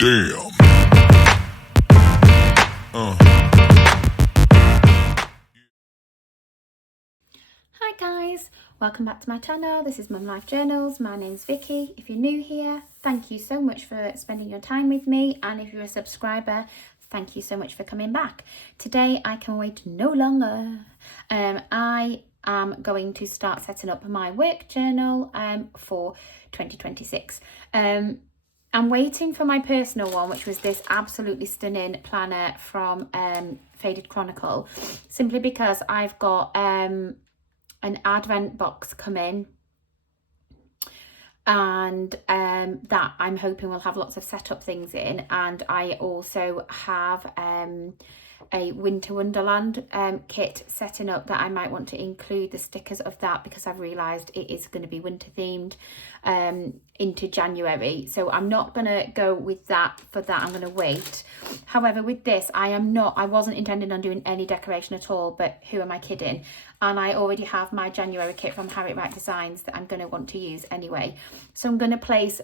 Damn. Hi guys, welcome back to my channel. This is Mum Life Journals. My name's Vicky. If you're new here, thank you so much for spending your time with me, and if you're a subscriber, thank you so much for coming back. Today I can wait no longer. I am going to start setting up my work journal for 2026. I'm waiting for my personal one, which was this absolutely stunning planner from Faded Chronicle, simply because I've got an advent box coming, and that I'm hoping will have lots of setup things in, and I also have a Winter Wonderland kit setting up that I might want to include the stickers of that, because I've realised it is going to be winter themed into January, so I'm not going to go with that for that. I'm going to wait. However, with this, I wasn't intending on doing any decoration at all, but who am I kidding? And I already have my January kit from Harriet Wright Designs that I'm going to want to use anyway. So I'm going to place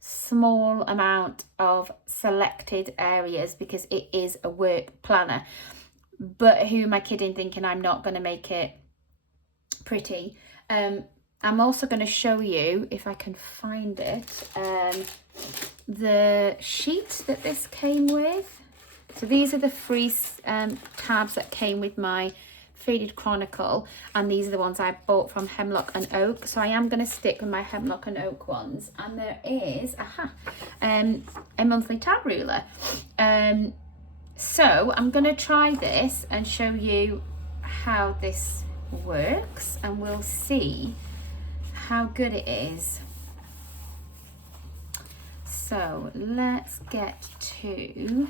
small amount of selected areas because it is a work planner. But who am I kidding, thinking I'm not going to make it pretty? I'm also going to show you, if I can find it, the sheet that this came with. So these are the free tabs that came with my Faded Chronicle, and these are the ones I bought from Hemlock and Oak. So I am going to stick with my Hemlock and Oak ones, and there is a monthly tab ruler. So I'm going to try this and show you how this works, and we'll see how good it is. So let's get to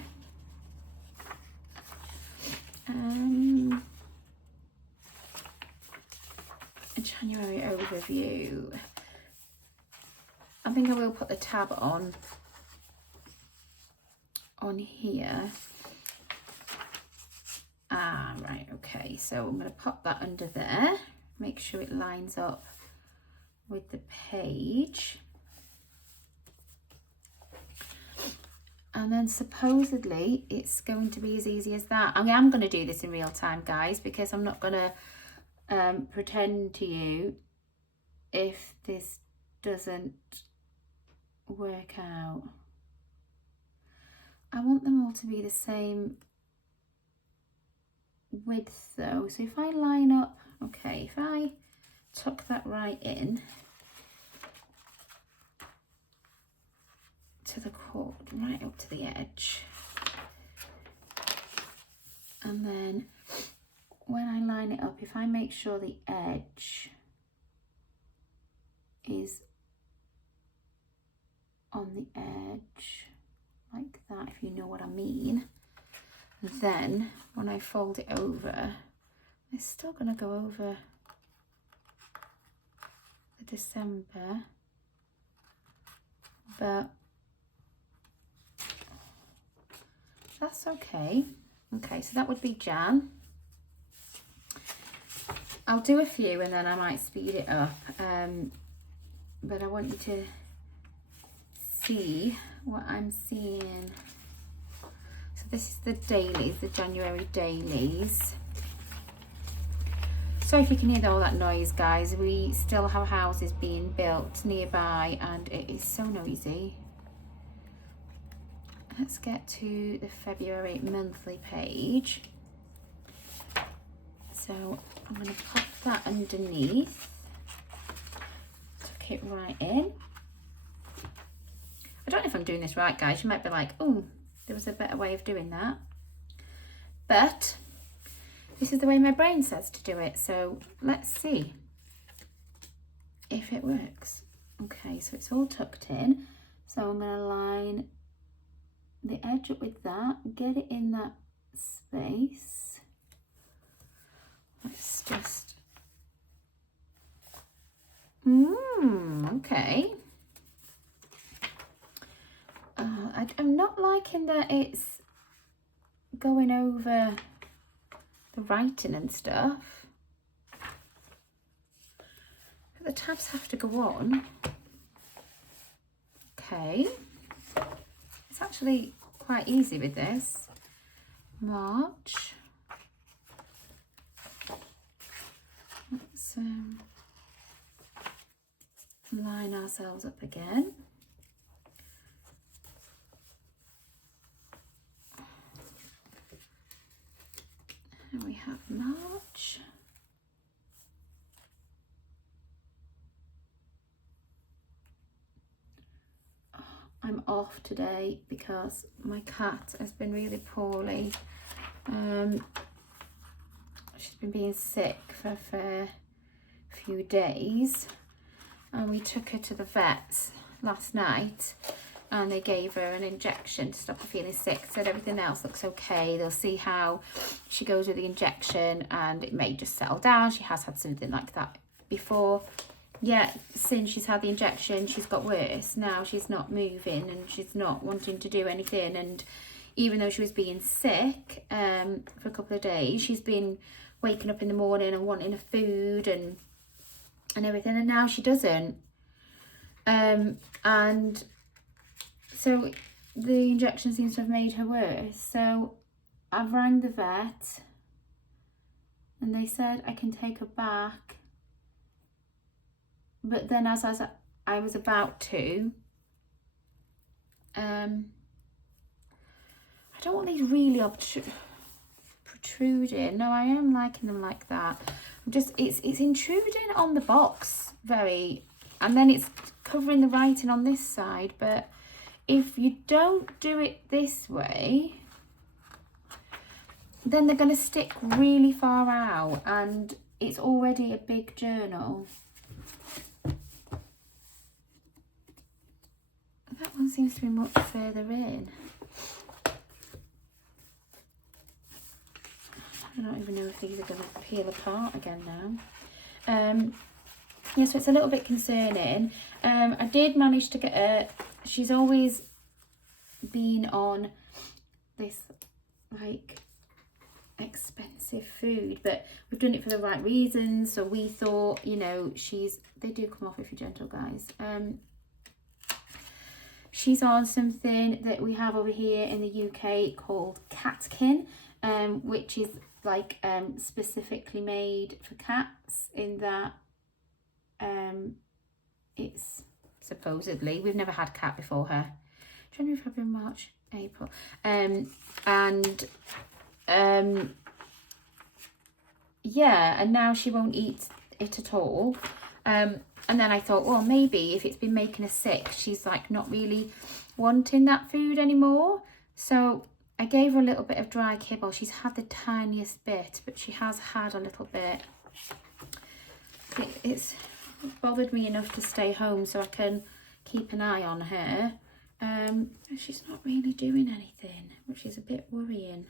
a January overview. I think I will put the tab on here. Right, okay, so I'm going to pop that under there, make sure it lines up with the page, and then supposedly it's going to be as easy as that. I mean, I'm going to do this in real time, guys, because I'm not going to pretend to you if this doesn't work out. I want them all to be the same width though, so if I line up, okay, if I tuck that right in to the cord, right up to the edge, and then when I line it up, if I make sure the edge is on the edge like that, if you know what I mean, then when I fold it over, it's still going to go over the December, but that's okay. Okay, so that would be Jan. I'll do a few and then I might speed it up, but I want you to see what I'm seeing. So this is the dailies, the January dailies. So if you can hear all that noise, guys, we still have houses being built nearby and it is so noisy. Let's get to the February monthly page. So I'm going to pop that underneath, tuck it right in. I don't know if I'm doing this right, guys. You might be like, oh, there was a better way of doing that. But this is the way my brain says to do it. So let's see if it works. Okay, so it's all tucked in. So I'm going to line the edge up with that, get it in that space. Let's just, okay. I'm not liking that it's going over the writing and stuff. But the tabs have to go on. Okay. It's actually quite easy with this. March. Let's line ourselves up again. And we have March. I'm off today because my cat has been really poorly. She's been being sick for a fair few days, and we took her to the vets last night and they gave her an injection to stop her feeling sick. Said everything else looks okay. They'll see how she goes with the injection and it may just settle down. She has had something like that before. Yeah, since she's had the injection, she's got worse. Now she's not moving and she's not wanting to do anything. And even though she was being sick for a couple of days, she's been waking up in the morning and wanting her food and everything. And now she doesn't. And so the injection seems to have made her worse. So I've rang the vet and they said I can take her back. But then as I was about to, I don't want these really protruding. No, I am liking them like that. I'm just, it's intruding on the box very, and then it's covering the writing on this side. But if you don't do it this way, then they're going to stick really far out, and it's already a big journal. That one seems to be much further in. I don't even know if these are going to peel apart again now. Yeah, so it's a little bit concerning. I did manage to get her. She's always been on this like expensive food, but we've done it for the right reasons. So we thought, you know, they do come off if you're gentle, guys. She's on something that we have over here in the UK called Catkin, which is like specifically made for cats, in that it's supposedly, we've never had a cat before her. January, February, March, April. Yeah, and now she won't eat it at all. And then I thought, well, maybe if it's been making her sick, she's like not really wanting that food anymore. So I gave her a little bit of dry kibble. She's had the tiniest bit, but she has had a little bit. It's bothered me enough to stay home so I can keep an eye on her. She's not really doing anything, which is a bit worrying.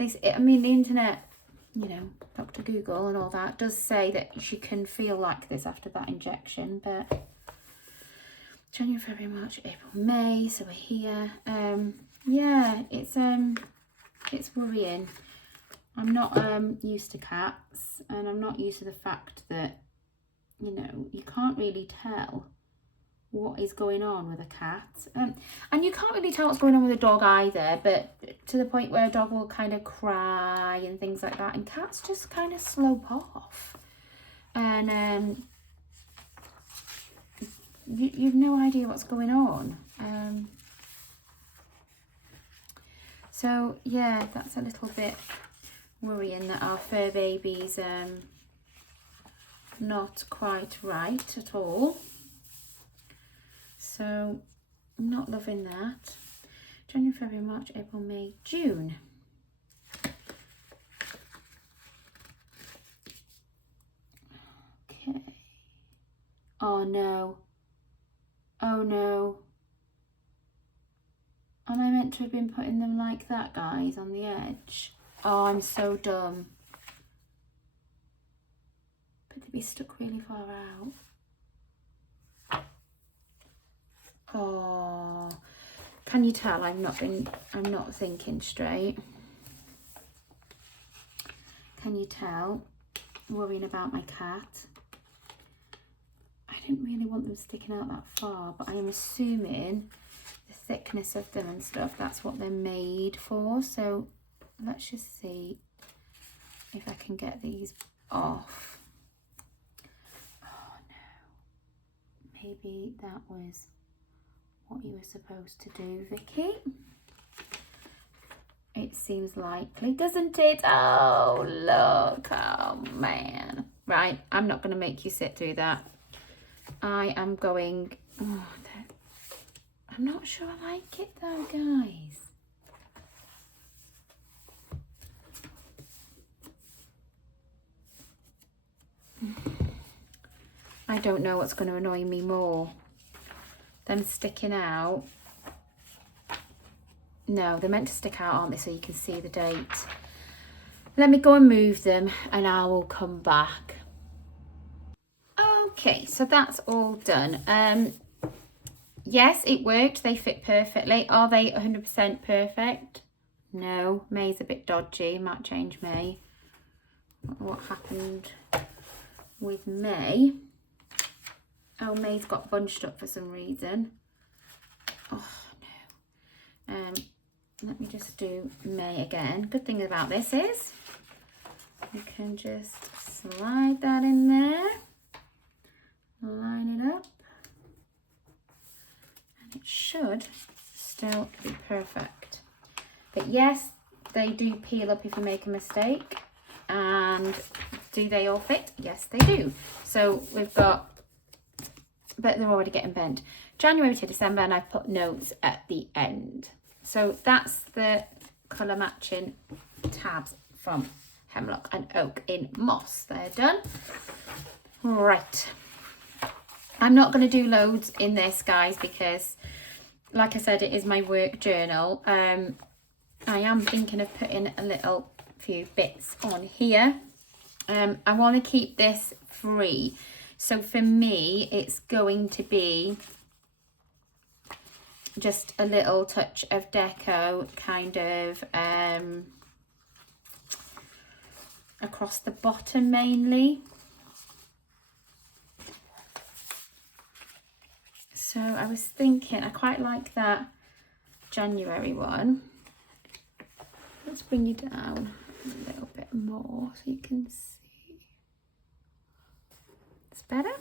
I mean, the internet, you know, Dr. Google and all that does say that she can feel like this after that injection, but January, February, March, April, May, so we're here. Yeah, it's worrying. I'm not used to cats, and I'm not used to the fact that, you know, you can't really tell what is going on with a cat, and you can't really tell what's going on with a dog either, but to the point where a dog will kind of cry and things like that, and cats just kind of slope off, and you've no idea what's going on. So yeah, that's a little bit worrying that our fur baby's not quite right at all. So I'm not loving that. January, February, March, April, May, June. Okay. Oh no. Oh no. Am I meant to have been putting them like that, guys, on the edge? Oh, I'm so dumb. Could they be stuck really far out? Oh, can you tell I'm not thinking straight? Can you tell? Worrying about my cat. I didn't really want them sticking out that far, but I am assuming the thickness of them and stuff. That's what they're made for. So let's just see if I can get these off. Oh no, maybe that was what you were supposed to do, Vicky. It seems likely, doesn't it? Oh look, oh man. Right, I'm not going to make you sit through that. I am going, oh, I'm not sure I like it though, guys. I don't know what's going to annoy me more. Them sticking out. No, they're meant to stick out, aren't they? So you can see the date. Let me go and move them and I will come back. Okay, so that's all done. Yes, it worked. They fit perfectly. Are they 100% perfect? No, May's a bit dodgy. Might change May. What happened with May? Oh, May's got bunched up for some reason. Oh, no. Let me just do May again. Good thing about this is you can just slide that in there, line it up, and it should still be perfect. But yes, they do peel up if you make a mistake. And do they all fit? Yes, they do. So we've got, but they're already getting bent. January to December, and I've put notes at the end. So that's the colour matching tabs from Hemlock and Oak in moss. They're done. Right. I'm not going to do loads in this, guys, because like I said, it is my work journal. I am thinking of putting a little few bits on here. I want to keep this free. So for me, it's going to be just a little touch of deco kind of across the bottom mainly. So I was thinking, I quite like that January one. Let's bring you down a little bit more so you can see. It's better.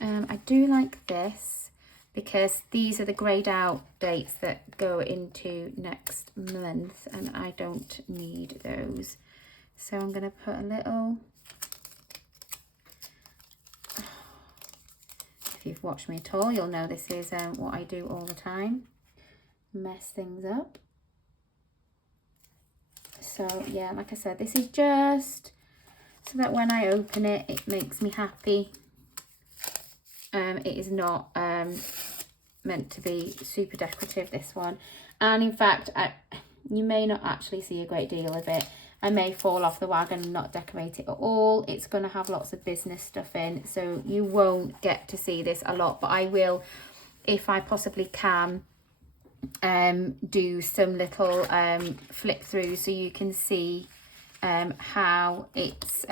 I do like this because these are the greyed out dates that go into next month and I don't need those. So I'm going to put a little, if you've watched me at all, you'll know this is what I do all the time. Mess things up. So yeah, like I said, this is just so that when I open it, it makes me happy. It is not meant to be super decorative, this one. And in fact, you may not actually see a great deal of it. I may fall off the wagon and not decorate it at all. It's going to have lots of business stuff in, so you won't get to see this a lot, but I will, if I possibly can, do some little flip through so you can see how it's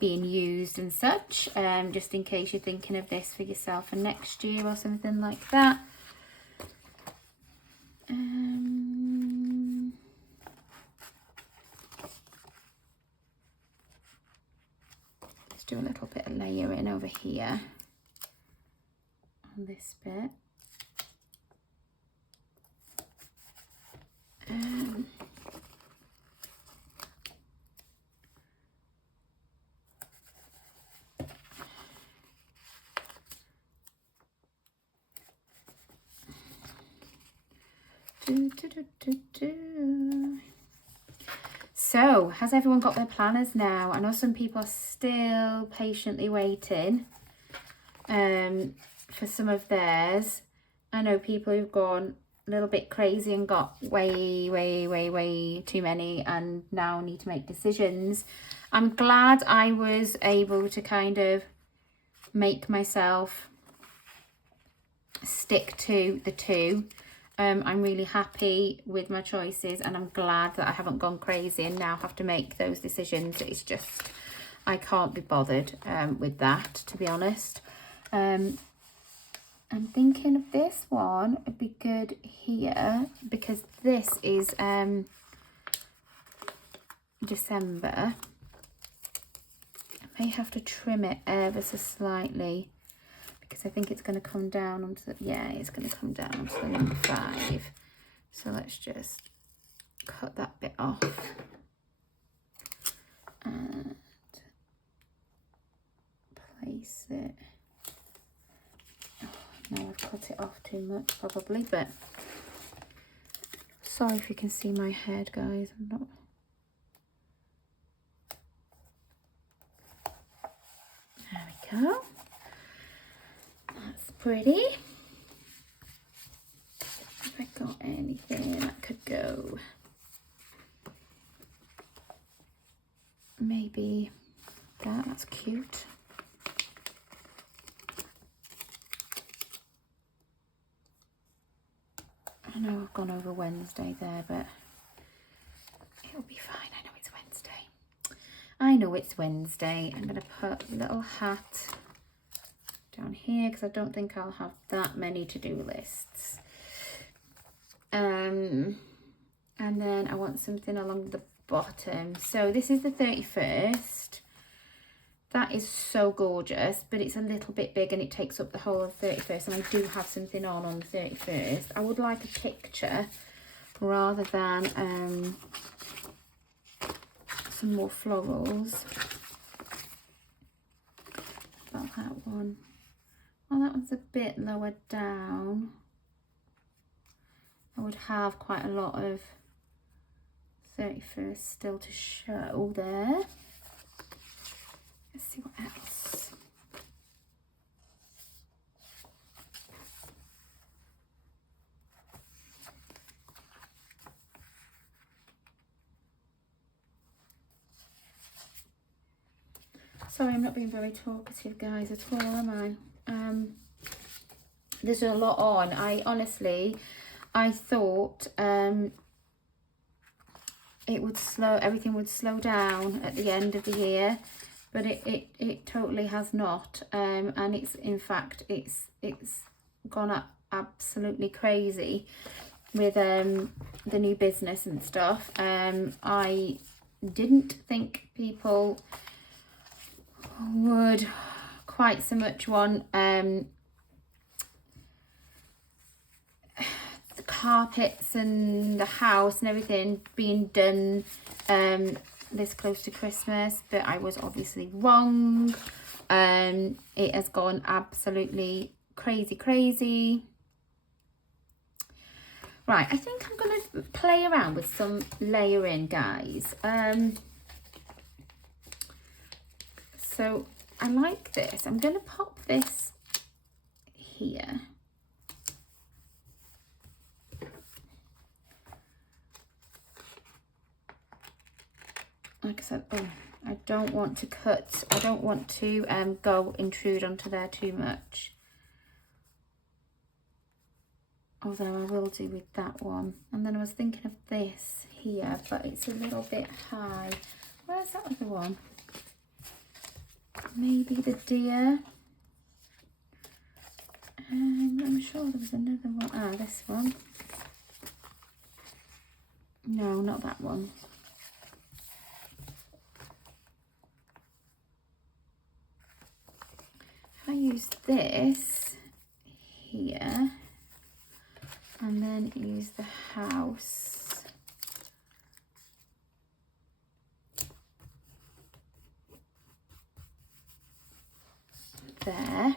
being used and such, just in case you're thinking of this for yourself for next year or something like that. Let's do a little bit of layering over here on this bit. So, has everyone got their planners now? I know some people are still patiently waiting for some of theirs. I know people who've gone a little bit crazy and got way too many and now need to make decisions. I'm glad I was able to kind of make myself stick to the two. I'm really happy with my choices and I'm glad that I haven't gone crazy and now have to make those decisions. It's just, I can't be bothered with that, to be honest. I'm thinking of this one would be good here because this is December. I may have to trim it ever so slightly because I think it's going to come down onto, yeah, it's going to come down onto the number 5. So let's just cut that bit off and place it. Oh, no, I've cut it off too much probably, but sorry if you can see my head, guys. I'm not. There we go. That's pretty. Have I got anything that could go? Maybe that's cute. I know I've gone over Wednesday there, but it'll be fine. I know it's Wednesday. I know it's Wednesday. I'm going to put a little hat down here because I don't think I'll have that many to-do lists. And then I want something along the bottom. So this is the 31st. That is so gorgeous, but it's a little bit big and it takes up the whole of 31st, and I do have something on the 31st. I would like a picture rather than some more florals. About that one. Well, that one's a bit lower down. I would have quite a lot of 31st still to show there. Let's see what else. Sorry, I'm not being very talkative, guys, at all, am I? There's a lot on. I thought it would everything would slow down at the end of the year, but it totally has not, and it's, in fact, it's gone up absolutely crazy with the new business and stuff. I didn't think people would quite so much want the carpets and the house and everything being done this close to Christmas, but I was obviously wrong. It has gone absolutely crazy. Right, I think I'm going to play around with some layering, guys. So I like this. I'm going to pop this here. Like I said, I don't want to cut. I don't want to intrude onto there too much. Although I will do with that one. And then I was thinking of this here, but it's a little bit high. Where's that other one? Maybe the deer. I'm sure there was another one. Ah, this one. No, not that one. If I use this here and then use the house, there,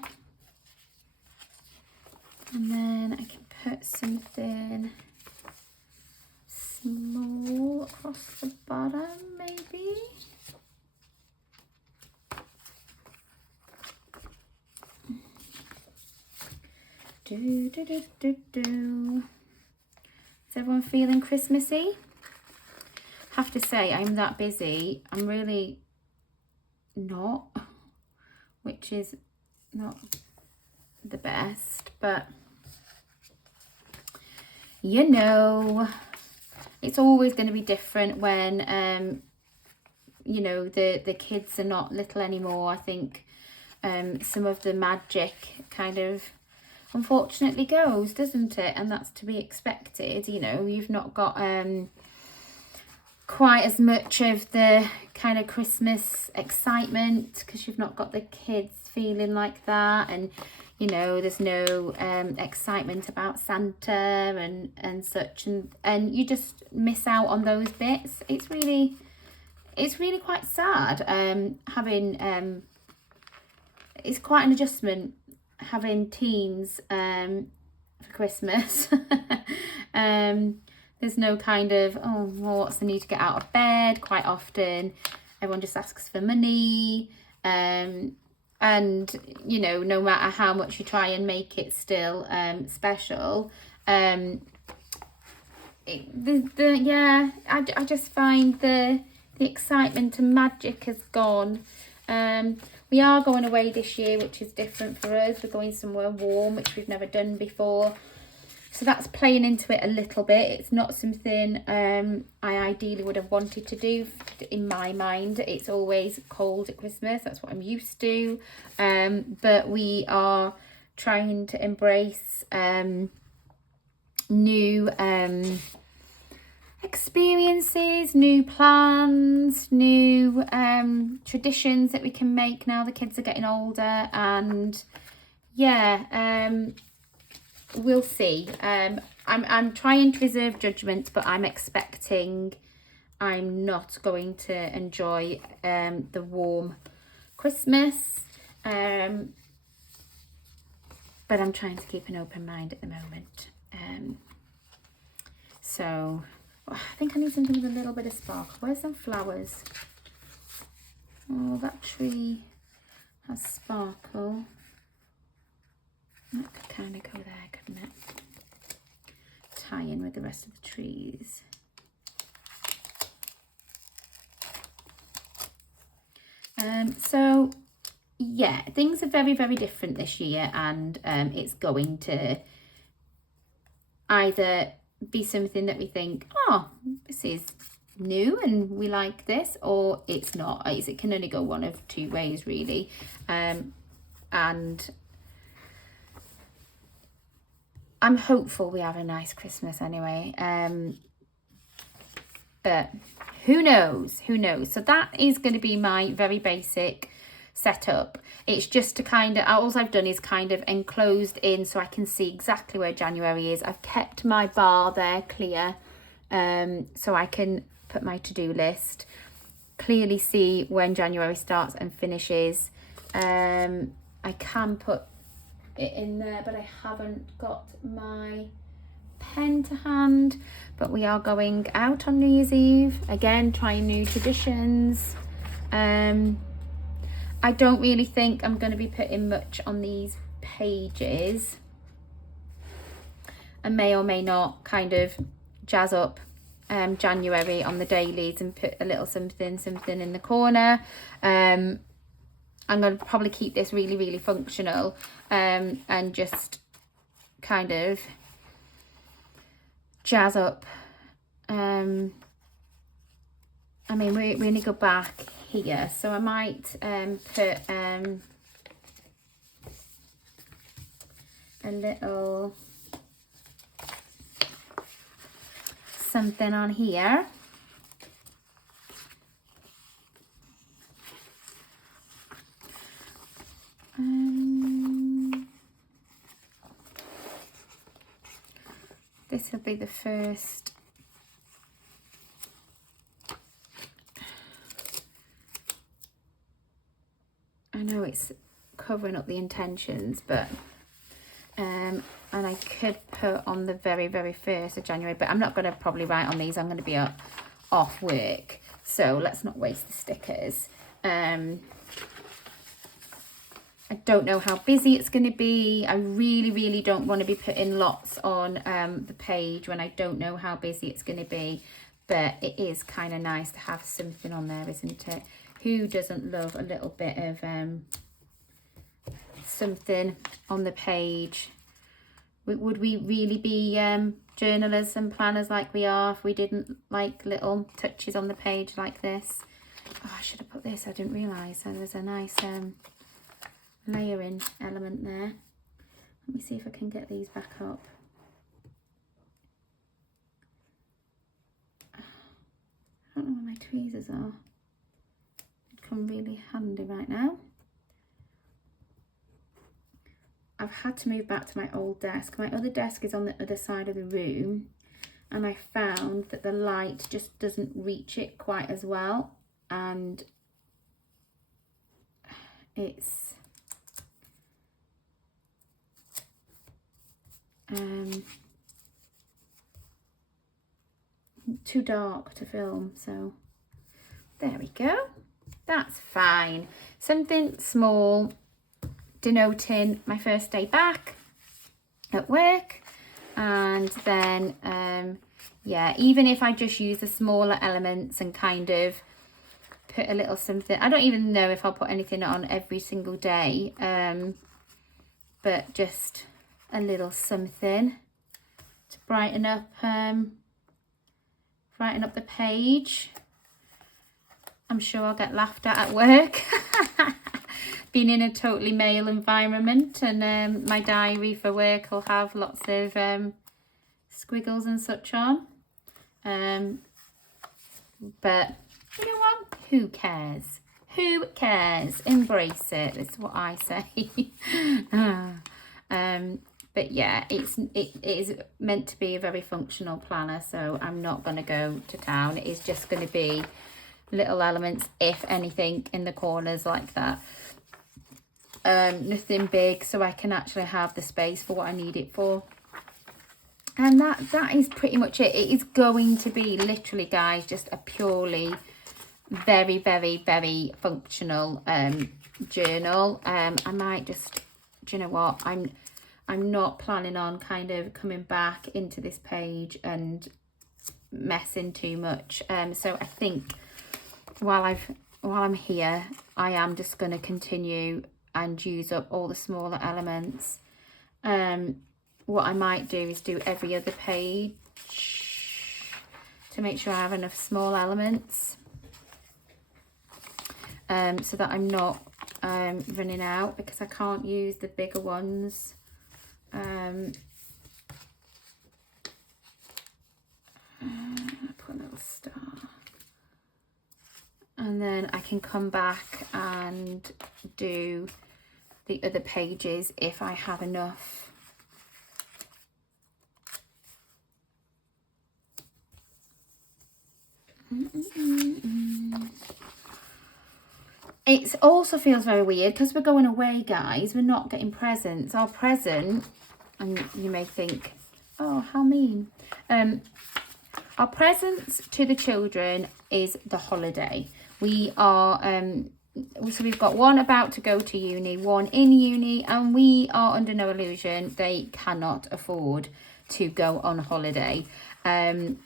and then I can put something small across the bottom, maybe. Is everyone feeling Christmassy? Have to say, I'm that busy. I'm really not, which is not the best, but you know, it's always going to be different when you know, the kids are not little anymore. I think some of the magic kind of unfortunately goes, doesn't it? And that's to be expected. You know, you've not got quite as much of the kind of Christmas excitement because you've not got the kids feeling like that, and you know, there's no excitement about Santa and such, and you just miss out on those bits. It's really quite sad having it's quite an adjustment having teens for Christmas. There's no kind of, oh, well, what's the need to get out of bed? Quite often, everyone just asks for money. And, you know, no matter how much you try and make it still special, I just find the excitement and magic has gone. We are going away this year, which is different for us. We're going somewhere warm, which we've never done before. So that's playing into it a little bit. It's not something I ideally would have wanted to do in my mind. It's always cold at Christmas. That's what I'm used to. But we are trying to embrace new experiences, new plans, new traditions that we can make now the kids are getting older. And yeah, we'll see. I'm trying to reserve judgment, but I'm expecting I'm not going to enjoy the warm Christmas. But I'm trying to keep an open mind at the moment. So I think I need something with a little bit of sparkle. Where's some flowers? Oh, that tree has sparkle. That could kind of go there, couldn't it? Tie in with the rest of the trees. So yeah, things are very, very different this year, and it's going to either be something that we think, oh, this is new and we like this, or it's not. It can only go one of two ways, really. And I'm hopeful we have a nice Christmas anyway. But who knows? So that is going to be my very basic setup. It's just to kind of, all I've done is kind of enclosed in so I can see exactly where January is. I've kept my bar there clear so I can put my to-do list, clearly see when January starts and finishes. I can put it in there, but I haven't got my pen to hand. But we are going out on New Year's Eve, again trying new traditions. I don't really think I'm going to be putting much on these pages. I may or may not kind of jazz up January on the dailies and put a little something in the corner. I'm going to probably keep this really, really functional and just kind of jazz up. I mean, we only go back here, so I might put a little something on here. This will be the first. I know it's covering up the intentions, but and I could put on the very, very 1st of January, but I'm not going to probably write on these. I'm going to be off work, so let's not waste the stickers. I don't know how busy it's going to be. I really, really don't want to be putting lots on the page when I don't know how busy it's going to be, but it is kind of nice to have something on there, isn't it? Who doesn't love a little bit of something on the page? Would we really be journalists and planners like we are if we didn't like little touches on the page like this? Oh, I should have put this. I didn't realise there was a nice layering element there. Let me see if I can get these back up. I don't know where my tweezers are. It'd come really handy right now. I've had to move back to my old desk. My other desk is on the other side of the room, and I found that the light just doesn't reach it quite as well, and it's too dark to film. So there we go, that's fine. Something small denoting my first day back at work. And then yeah, even if I just use the smaller elements and kind of put a little something, I don't even know if I'll put anything on every single day, but just a little something to brighten up the page. I'm sure I'll get laughed at work. Being in a totally male environment, and my diary for work will have lots of squiggles and such on. But you know what? Who cares? Who cares? Embrace it. That's what I say. But yeah, it is meant to be a very functional planner, so I'm not going to go to town. It is just going to be little elements, if anything, in the corners like that. Nothing big, so I can actually have the space for what I need it for. And that is pretty much it. It is going to be literally, guys, just a purely very, very, very functional journal. I might just, do you know what, I'm not planning on kind of coming back into this page and messing too much. So I think while I'm here, I am just going to continue and use up all the smaller elements. What I might do is do every other page to make sure I have enough small elements, so that I'm not running out, because I can't use the bigger ones. Put a little star, and then I can come back and do the other pages if I have enough. It also feels very weird because we're going away, guys. We're not getting presents. Our present, and you may think, oh, how mean. Our presents to the children is the holiday. We are, so we've got one about to go to uni, one in uni, and we are under no illusion they cannot afford to go on holiday.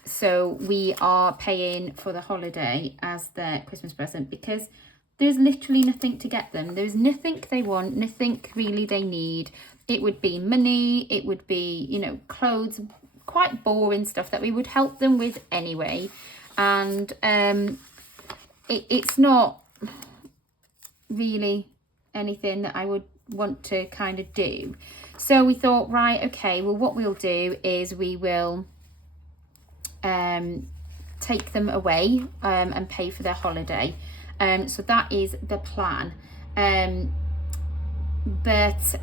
So we are paying for the holiday as their Christmas present, because there's literally nothing to get them. There's nothing they want, nothing really they need. It would be money, it would be, you know, clothes, quite boring stuff that we would help them with anyway. And it's not really anything that I would want to kind of do. So we thought, right, okay, well, what we'll do is we will take them away and pay for their holiday. So that is the plan. But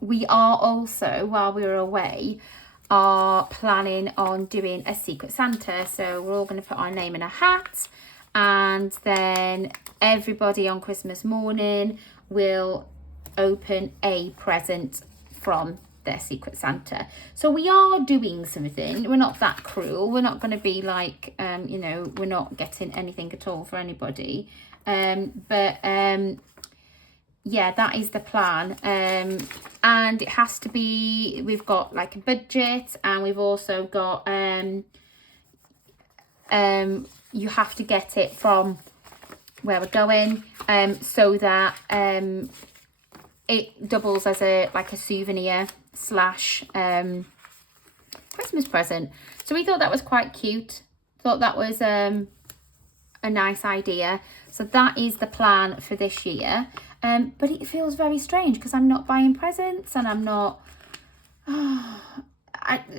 we are also, while we were away, are planning on doing a Secret Santa. So we're all going to put our name in a hat, and then everybody on Christmas morning will open a present from their Secret Santa. So we are doing something. We're not that cruel. We're not going to be like, you know, we're not getting anything at all for anybody. But yeah, that is the plan. And it has to be, we've got like a budget, and we've also got, you have to get it from where we're going, so that it doubles as a like a souvenir slash Christmas present. So we thought that was quite cute. Thought that was a nice idea. So that is the plan for this year. But it feels very strange because I'm not buying presents and I'm not...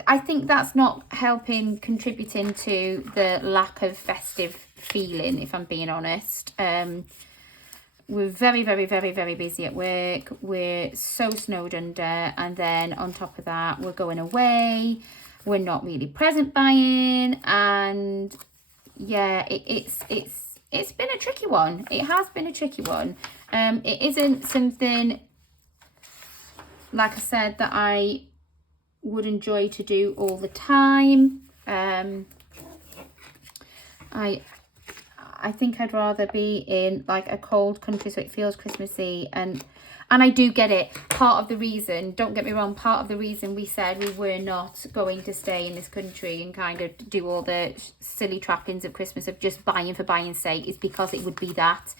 I think that's not contributing to the lack of festive feeling, if I'm being honest. We're very, very, very, very busy at work. We're so snowed under. And then on top of that, we're going away. We're not really present buying. And yeah, it's been a tricky one. It has been a tricky one. It isn't something, like I said, that I would enjoy to do all the time. I think I'd rather be in like a cold country so it feels Christmassy, and I do get it. Part of the reason, don't get me wrong, part of the reason we said we were not going to stay in this country and kind of do all the silly trappings of Christmas of just buying for buying's sake is because it would be that.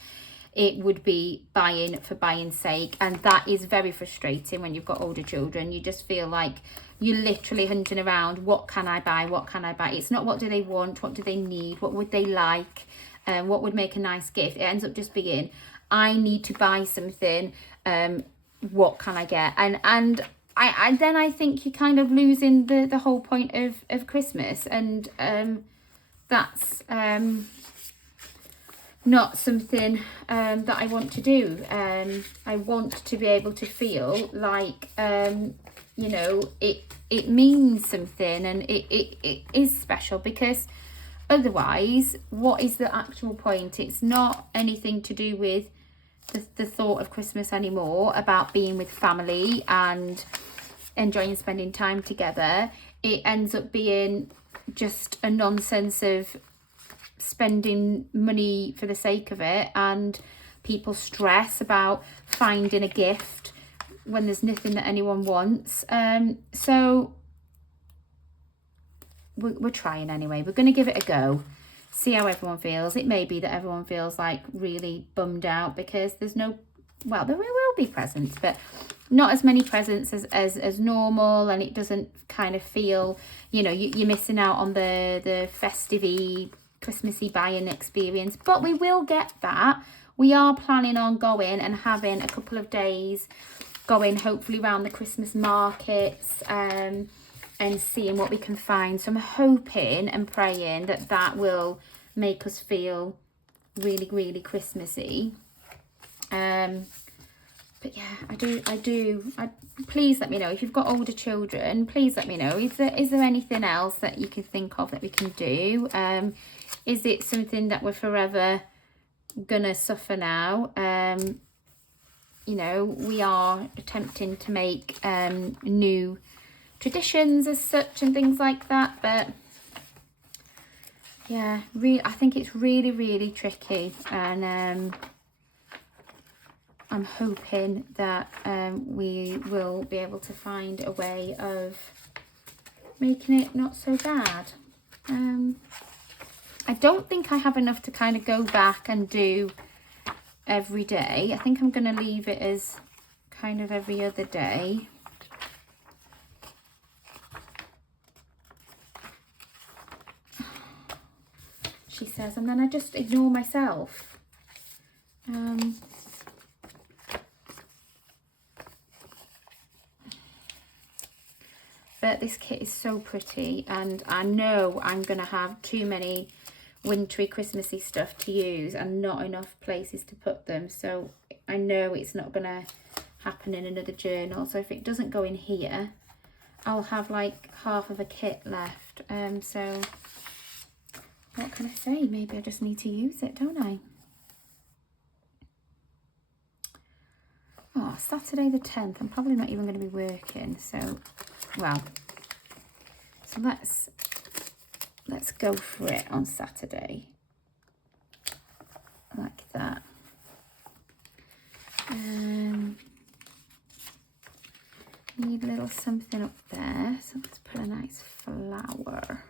It would be buying for buying's sake, and that is very frustrating when you've got older children. You just feel like you're literally hunting around, what can I buy, what can I buy? It's not what do they want, what do they need, what would they like, what would make a nice gift. It ends up just being, I need to buy something, what can I get? And I think you're kind of losing the whole point of Christmas, and that's not something that I want to do. I want to be able to feel like you know, it means something, and it is special, because otherwise what is the actual point? It's not anything to do with the thought of Christmas anymore, about being with family and enjoying spending time together. It ends up being just a nonsense of spending money for the sake of it, and people stress about finding a gift when there's nothing that anyone wants. So we're trying anyway. We're going to give it a go, see how everyone feels. It may be that everyone feels like really bummed out because there's no, well, there will be presents, but not as many presents as normal, and it doesn't kind of feel, you know, you're missing out on the festive-y, Christmassy buying experience. But we will get that. We are planning on going and having a couple of days going hopefully around the Christmas markets, and seeing what we can find. So I'm hoping and praying that that will make us feel really, really Christmassy. But yeah, I do. Please let me know if you've got older children. Please let me know. Is there anything else that you can think of that we can do? Is it something that we're forever gonna suffer now? You know, we are attempting to make new traditions as such and things like that, but yeah, I think it's really, really tricky, and I'm hoping that we will be able to find a way of making it not so bad. I don't think I have enough to kind of go back and do every day. I think I'm going to leave it as kind of every other day. She says, and then I just ignore myself. But this kit is so pretty, and I know I'm going to have too many wintry Christmassy stuff to use and not enough places to put them. So I know it's not going to happen in another journal. So if it doesn't go in here, I'll have like half of a kit left. So what can I say? Maybe I just need to use it, don't I? Oh, Saturday the 10th. I'm probably not even going to be working. So, well, so let's go for it on Saturday. Like that. Need a little something up there. So let's put a nice flower.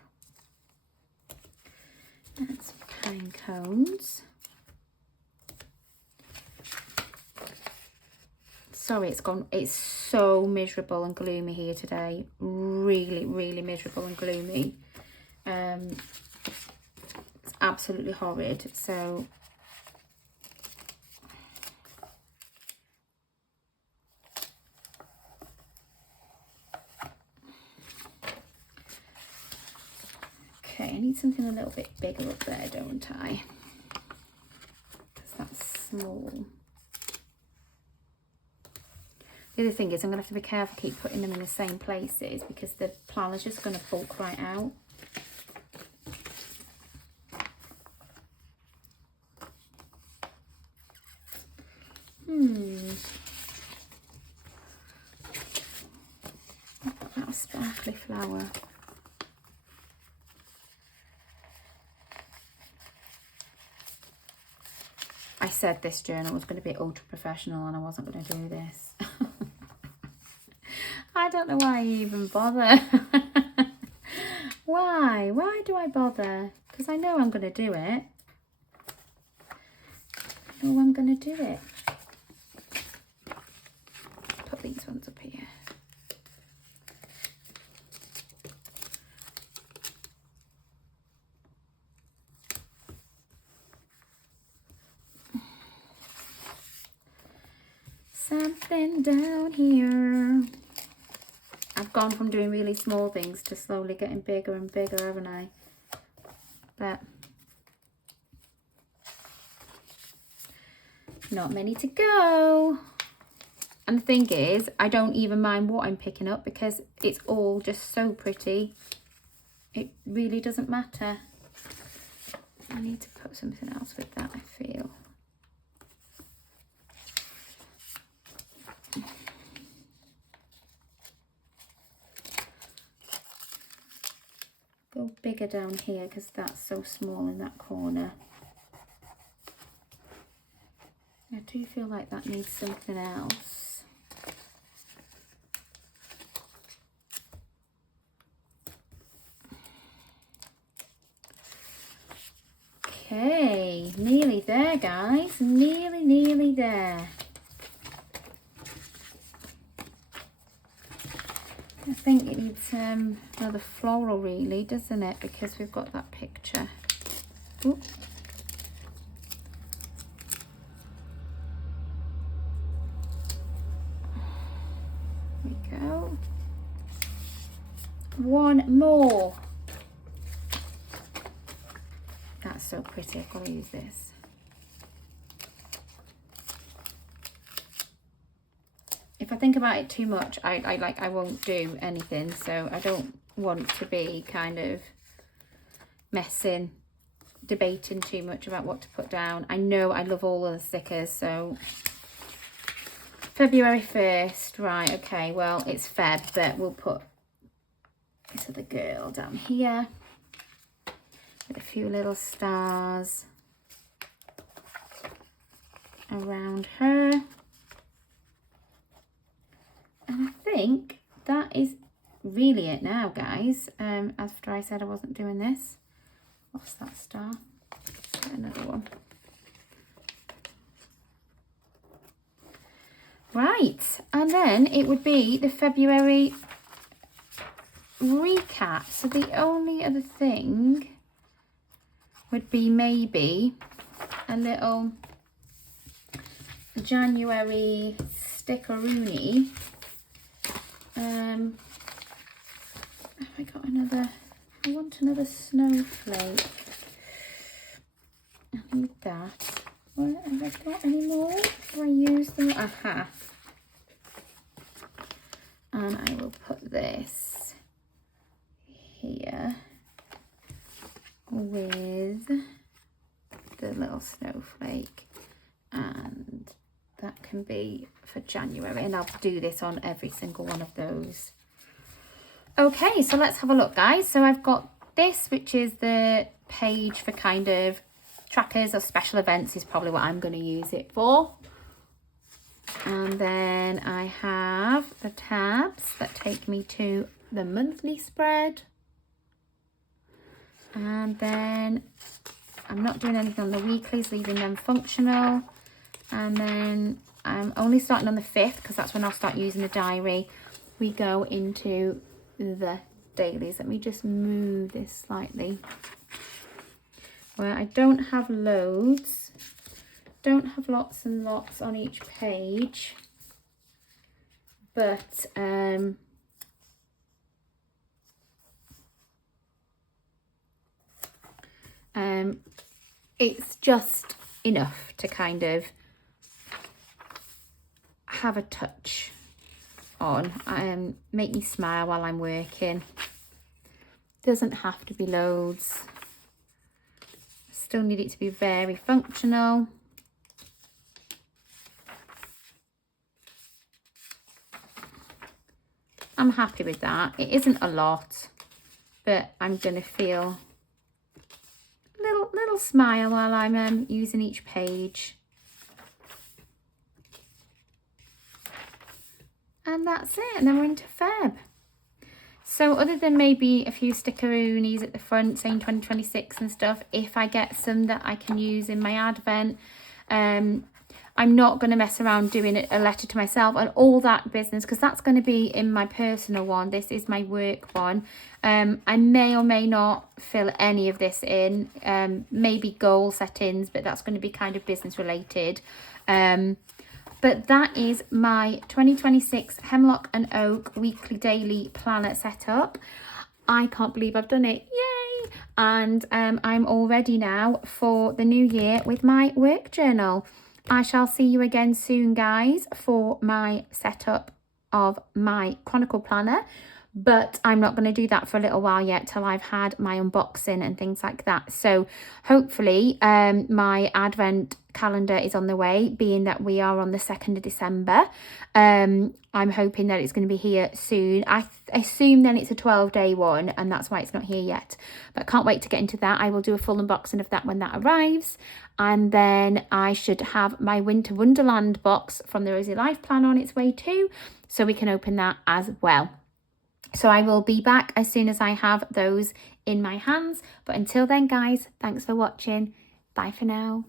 And some pine cones. Sorry, it's so miserable and gloomy here today. Really, really miserable and gloomy. It's absolutely horrid. So Okay, I need something a little bit bigger up there, don't I? Because that's small. The other thing is I'm going to have to be careful, keep putting them in the same places because the plan is just going to bulk right out. That sparkly flower. I said this journal was going to be ultra professional and I wasn't going to do this. I don't know why I even bother. Why? Why do I bother? Because I know I'm going to do it. I know I'm going to do it. Put these ones up here. Something down here. I've gone from doing really small things to slowly getting bigger and bigger, haven't I? But not many to go. And the thing is, I don't even mind what I'm picking up because it's all just so pretty. It really doesn't matter. I need to put something else with that, I feel. Go bigger down here because that's so small in that corner. I do feel like that needs something else. Okay, nearly there, guys. Nearly there. I think it needs another floral really, doesn't it? Because we've got that picture. Ooh. There we go. One more. That's so pretty. I've got to use this. If I think about it too much, I won't do anything. So I don't want to be kind of debating too much about what to put down. I know I love all of the stickers, so February 1st, right, okay, well, it's Feb, but we'll put this other girl down here with a few little stars around her. And I think that is really it now, guys. After I said I wasn't doing this. What's that star? Get another one. Right, and then it would be the February recap. So the only other thing would be maybe a little January stickeroonie. Have I got another? I want another snowflake. I need that. Well, have I got any more? Do I use them? Aha. And I will put this here with the little snowflake, and that can be for January, and I'll do this on every single one of those. Okay, so let's have a look, guys. So I've got this, which is the page for kind of trackers or special events is probably what I'm going to use it for. And then I have the tabs that take me to the monthly spread. And then I'm not doing anything on the weeklies, leaving them functional. And then I'm only starting on the 5th because that's when I'll start using the diary. We go into the dailies. Let me just move this slightly. Where I don't have loads, don't have lots and lots on each page, but It's just enough to kind of have a touch on, make me smile while I'm working. Doesn't have to be loads. Still need it to be very functional. I'm happy with that. It isn't a lot, but I'm gonna feel a little smile while I'm using each page. And that's it, and then we're into Feb. So other than maybe a few stickeroonies at the front saying 2026 and stuff, if I get some that I can use in my advent, I'm not going to mess around doing a letter to myself and all that business, because that's going to be in my personal one. This is my work one. I may or may not fill any of this in, maybe goal settings, but that's going to be kind of business related. But that is my 2026 Hemlock and Oak weekly daily planner setup. I can't believe I've done it. Yay! And I'm all ready now for the new year with my work journal. I shall see you again soon, guys, for my setup of my Chronicle planner. But I'm not going to do that for a little while yet till I've had my unboxing and things like that. So hopefully my advent calendar is on the way, being that we are on the 2nd of December. I'm hoping that it's going to be here soon. I assume then it's a 12-day one, and that's why it's not here yet. But can't wait to get into that. I will do a full unboxing of that when that arrives. And then I should have my Winter Wonderland box from the Rosy Life Plan on its way too, so we can open that as well. So I will be back as soon as I have those in my hands. But until then, guys, thanks for watching. Bye for now.